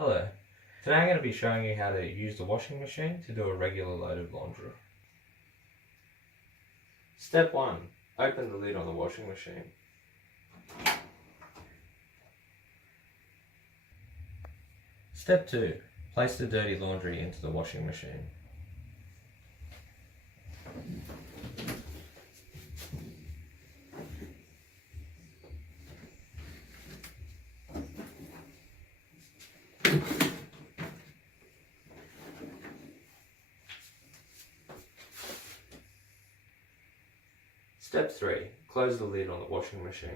Hello, today I'm going to be showing you how to use the washing machine to do a regular load of laundry. Step 1. Open the lid on the washing machine. Step 2. Place the dirty laundry into the washing machine. Step 3. Close the lid on the washing machine.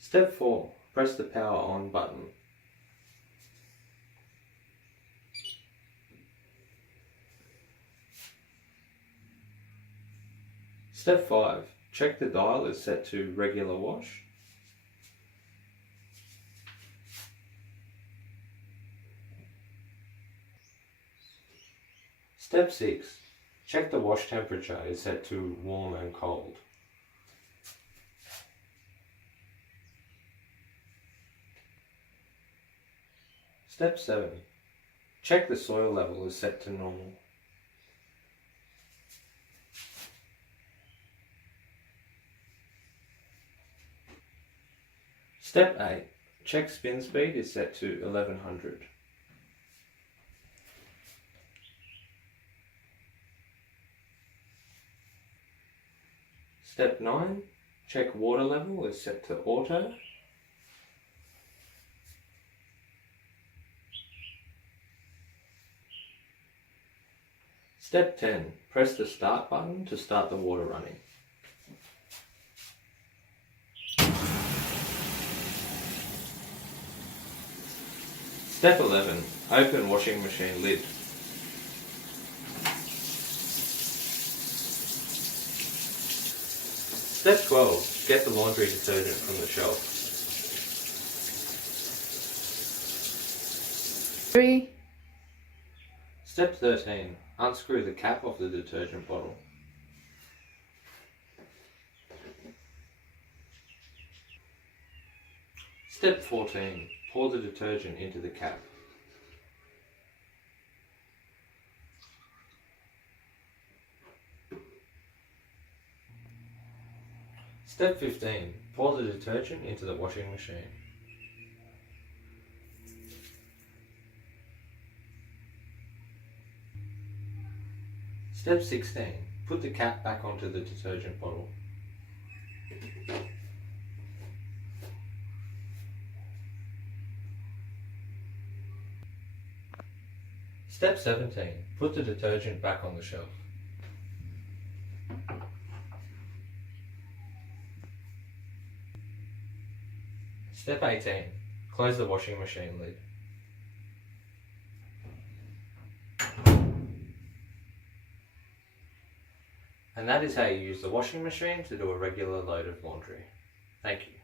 Step 4. Press the power on button. Step 5. Check the dial is set to regular wash. Step 6. Check the wash temperature is set to warm and cold. Step 7. Check the soil level is set to normal. Step 8. Check spin speed is set to 1100. Step 9. Check water level is set to auto. Step 10. Press the start button to start the water running. Step 11. Open washing machine lid. Step 12. Get the laundry detergent from the shelf. 3. Step 13. Unscrew the cap of the detergent bottle. Step 14. Pour the detergent into the cap. Step 15. Pour the detergent into the washing machine. Step 16. Put the cap back onto the detergent bottle. Step 17. Put the detergent back on the shelf. Step 18. Close the washing machine lid. And that is how you use the washing machine to do a regular load of laundry. Thank you.